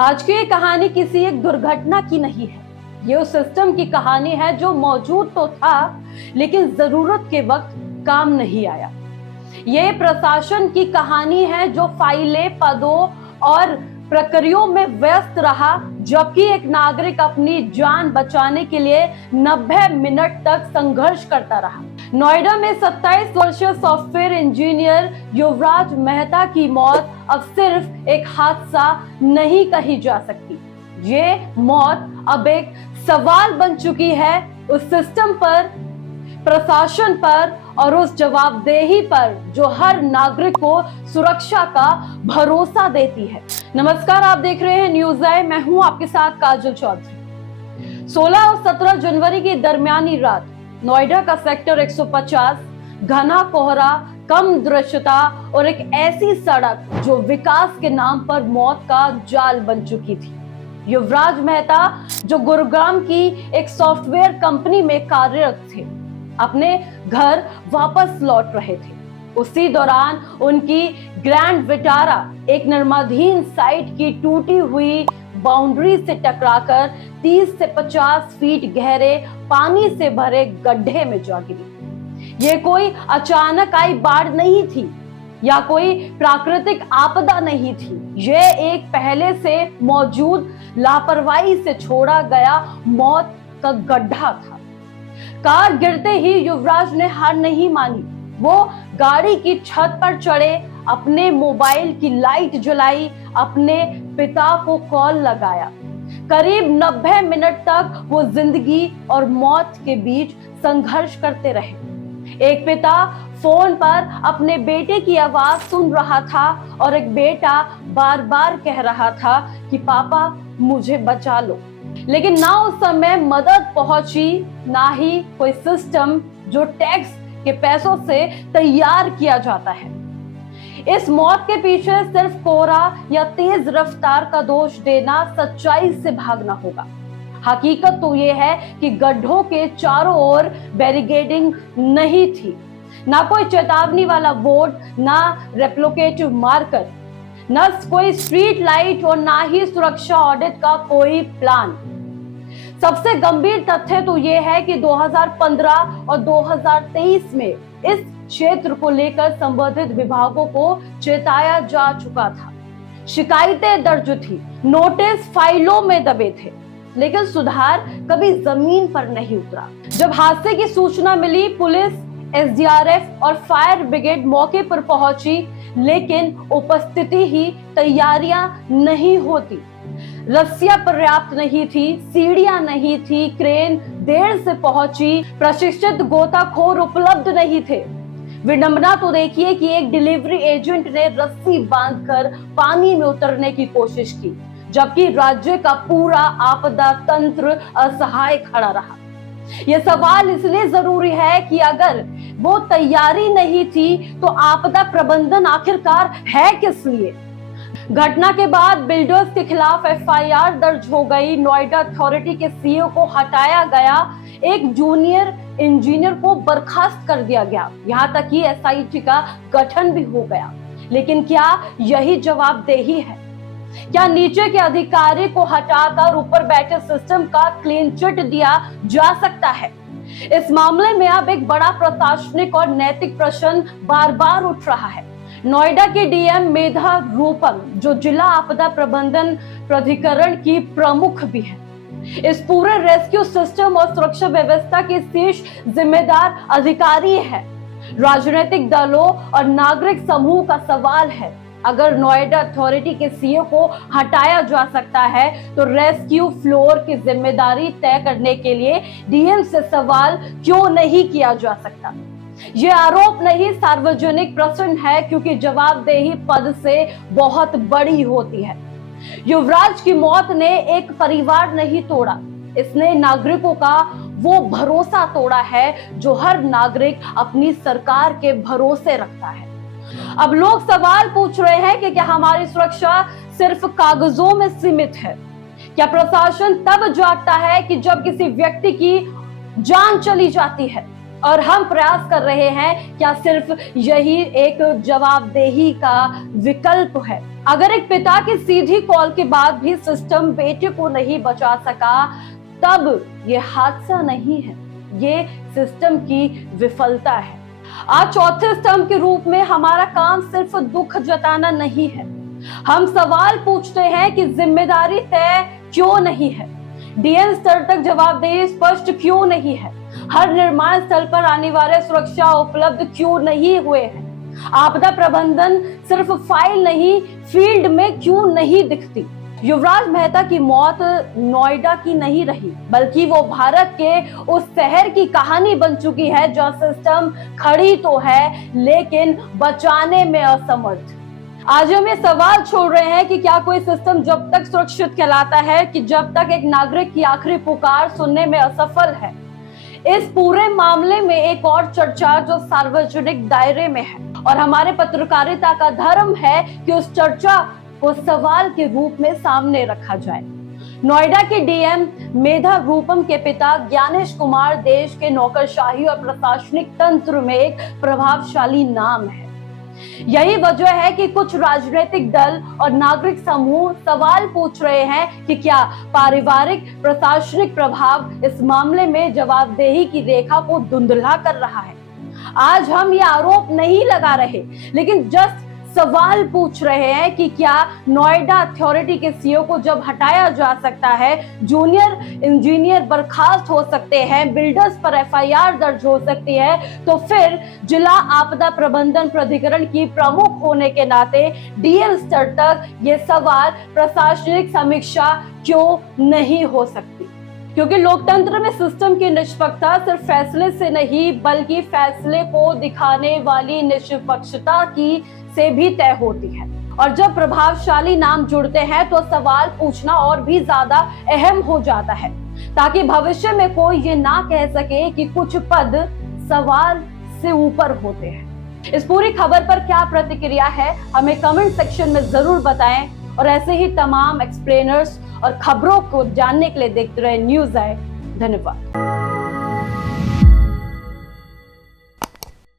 आज की ये कहानी किसी एक दुर्घटना की नहीं है। ये उस सिस्टम की कहानी है जो मौजूद तो था लेकिन जरूरत के वक्त काम नहीं आया। ये प्रशासन की कहानी है जो फाइलें, पदों और प्रक्रियाओं में व्यस्त रहा, जबकि एक नागरिक अपनी जान बचाने के लिए 90 मिनट तक संघर्ष करता रहा। नोएडा में 27 वर्षीय सॉफ्टवेयर इंजीनियर युवराज मेहता की मौत अब सिर्फ एक हादसा नहीं कही जा सकती। ये मौत अब एक सवाल बन चुकी है उस सिस्टम पर, प्रशासन पर और उस जवाबदेही पर जो हर नागरिक को सुरक्षा का भरोसा देती है। नमस्कार, आप देख रहे हैं न्यूज़ आई। मैं हूं आपके साथ काजल चौधरी। 16 और 17 जनवरी की दरमियानी रात नोएडा का सेक्टर 150, घना कोहरा, कम दृश्यता और एक ऐसी सड़क जो विकास के नाम पर मौत का जाल बन चुकी थी। युवराज मेहता जो गुरुग्राम की एक सॉफ्टवेयर कंपनी में कार्यरत थे, अपने घर वापस लौट रहे थे। उसी दौरान उनकी ग्रैंड विटारा एक निर्माणाधीन साइट की टूटी हुई बाउंड्री से टकराकर 30 से 50 फीट गहरे पानी से भरे गड्ढे में जा गिरी। ये कोई अचानक आई बाढ़ नहीं थी या कोई प्राकृतिक आपदा नहीं थी। यह एक पहले से मौजूद लापरवाही से छोड़ा गया मौत का गड्ढा था। कार गिरते ही युवराज ने हार नहीं मानी। वो गाड़ी की छत पर चढ़े, अपने मोबाइल की लाइट जलाई, अपने पिता को कॉल लगाया। करीब 90 मिनट तक वो जिंदगी और मौत के बीच संघर्ष करते रहे। एक पिता फोन पर अपने बेटे की आवाज सुन रहा था और एक बेटा बार बार कह रहा था कि पापा मुझे बचा लो, लेकिन ना उस समय मदद पहुंची, ना ही कोई सिस्टम जो टैक्स के पैसों से तैयार किया जाता है। इस मौत के पीछे सिर्फ कोहरा या तेज रफ्तार का दोष देना सच्चाई से भागना होगा। हकीकत तो ये है कि गड्ढों के चारों ओर बैरिकेडिंग नहीं थी, ना कोई चेतावनी वाला बोर्ड, ना रेप्लिकेटिव मार्कर, ना कोई स्ट्रीट लाइट और ना ही सुरक्षा ऑडिट का कोई प्लान। सबसे गंभीर तथ्य तो यह है कि 2015 और 2023 में इस क्षेत्र को लेकर संबंधित विभागों को चेताया जा चुका था। शिकायतें दर्ज थी, नोटिस फाइलों में दबे थे, लेकिन सुधार कभी जमीन पर नहीं उतरा। जब हादसे की सूचना मिली, पुलिस, एसडीआरएफ और फायर ब्रिगेड मौके पर पहुंची, लेकिन उपस्थिति ही तैयारियां नहीं होती। रस्सियां पर्याप्त नहीं थी, सीढ़ियां नहीं थी, क्रेन देर से पहुंची, प्रशिक्षित गोताखोर उपलब्ध नहीं थे। विडंबना तो देखिए कि एक डिलीवरी एजेंट ने रस्सी बांधकर पानी में उतरने की कोशिश की, जबकि राज्य का पूरा आपदा तंत्र असहाय खड़ा रहा। यह सवाल इसलिए जरूरी है कि अगर वो तैयारी नहीं थी तो आपदा प्रबंधन आखिरकार है किस लिए। घटना के बाद बिल्डर्स के खिलाफ एफआईआर दर्ज हो गई, नोएडा अथॉरिटी के सीईओ को हटाया गया, एक जूनियर इंजीनियर को बर्खास्त कर दिया गया, यहाँ तक कि एसआईटी का गठन भी हो गया। लेकिन क्या यही जवाबदेही है? क्या नीचे के अधिकारी को हटाकर ऊपर बैठे सिस्टम का क्लीन चिट दिया जा सकता है? इस मामले में अब एक बड़ा प्रशासनिक और नैतिक प्रश्न बार बार उठ रहा है। नोएडा के डीएम मेधा रूपम, जो जिला आपदा प्रबंधन प्राधिकरण की प्रमुख भी है, इस पूरे रेस्क्यू सिस्टम और सुरक्षा व्यवस्था के शीर्ष जिम्मेदार अधिकारी है। राजनीतिक दलों और नागरिक समूह का सवाल है, अगर नोएडा अथॉरिटी के सीईओ को हटाया जा सकता है तो रेस्क्यू फ्लोर की जिम्मेदारी तय करने के लिए डीएम से सवाल क्यों नहीं किया जा सकता? ये आरोप नहीं, सार्वजनिक प्रश्न है, क्योंकि जवाबदेही पद से बहुत बड़ी होती है। युवराज की मौत ने एक परिवार नहीं तोड़ा, इसने नागरिकों का वो भरोसा तोड़ा है जो हर नागरिक अपनी सरकार के भरोसे रखता है। अब लोग सवाल पूछ रहे हैं कि क्या हमारी सुरक्षा सिर्फ कागजों में सीमित है? क्या प्रशासन तब जागता है कि जब किसी व्यक्ति की जान चली जाती है? और हम प्रयास कर रहे हैं, क्या सिर्फ यही एक जवाबदेही का विकल्प है? अगर एक पिता की सीधी कॉल के बाद भी सिस्टम बेटे को नहीं बचा सका, तब ये हादसा नहीं है, ये सिस्टम की विफलता है। आज चौथे स्तंभ के रूप में हमारा काम सिर्फ दुख जताना नहीं है, हम सवाल पूछते हैं कि जिम्मेदारी तय क्यों नहीं है, डीएम स्तर तक जवाबदेही स्पष्ट क्यों नहीं है, हर निर्माण स्थल पर अनिवार्य सुरक्षा उपलब्ध क्यों नहीं हुए हैं, आपदा प्रबंधन सिर्फ फाइल नहीं फील्ड में क्यों नहीं दिखती। युवराज मेहता की मौत नोएडा की नहीं रही, बल्कि वो भारत के उस शहर की कहानी बन चुकी है जहां सिस्टम खड़ी तो है लेकिन बचाने में असमर्थ। आज हम ये सवाल छोड़ रहे हैं कि क्या कोई सिस्टम जब तक सुरक्षित कहलाता है कि जब तक एक नागरिक की आखिरी पुकार सुनने में असफल है। इस पूरे मामले में एक और चर्चा जो सार्वजनिक दायरे में है और हमारे पत्रकारिता का धर्म है कि उस चर्चा को सवाल के रूप में सामने रखा जाए। नोएडा के डीएम मेधा रूपम के पिता ज्ञानेश कुमार देश के नौकरशाही और प्रशासनिक तंत्र में एक प्रभावशाली नाम है। यही वजह है कि कुछ राजनीतिक दल और नागरिक समूह सवाल पूछ रहे हैं कि क्या पारिवारिक प्रशासनिक प्रभाव इस मामले में जवाबदेही की रेखा को धुंधला कर रहा है। आज हम ये आरोप नहीं लगा रहे, लेकिन जस्ट सवाल पूछ रहे हैं कि क्या नोएडा अथॉरिटी के सीईओ को जब हटाया जा सकता है, जूनियर इंजीनियर बर्खास्त हो सकते हैं, बिल्डर्स पर एफआईआर दर्ज हो सकती है, तो फिर जिला आपदा प्रबंधन प्राधिकरण की प्रमुख होने के नाते डीएम स्तर तक ये सवाल प्रशासनिक समीक्षा क्यों नहीं हो सकती? क्योंकि लोकतंत्र में सिस्टम की निष्पक्षता सिर्फ फैसले से नहीं बल्कि फैसले को दिखाने वाली निष्पक्षता की से भी तय होती है। और जब प्रभावशाली नाम जुड़ते हैं तो सवाल पूछना और भी ज्यादा अहम हो जाता है, ताकि भविष्य में कोई ये ना कह सके कि कुछ पद सवाल से ऊपर होते हैं। इस पूरी खबर पर क्या प्रतिक्रिया है, हमें कमेंट सेक्शन में जरूर बताएं और ऐसे ही तमाम एक्सप्लेनर्स और खबरों को जानने के लिए देखते रहे न्यूज़ आए। धन्यवाद।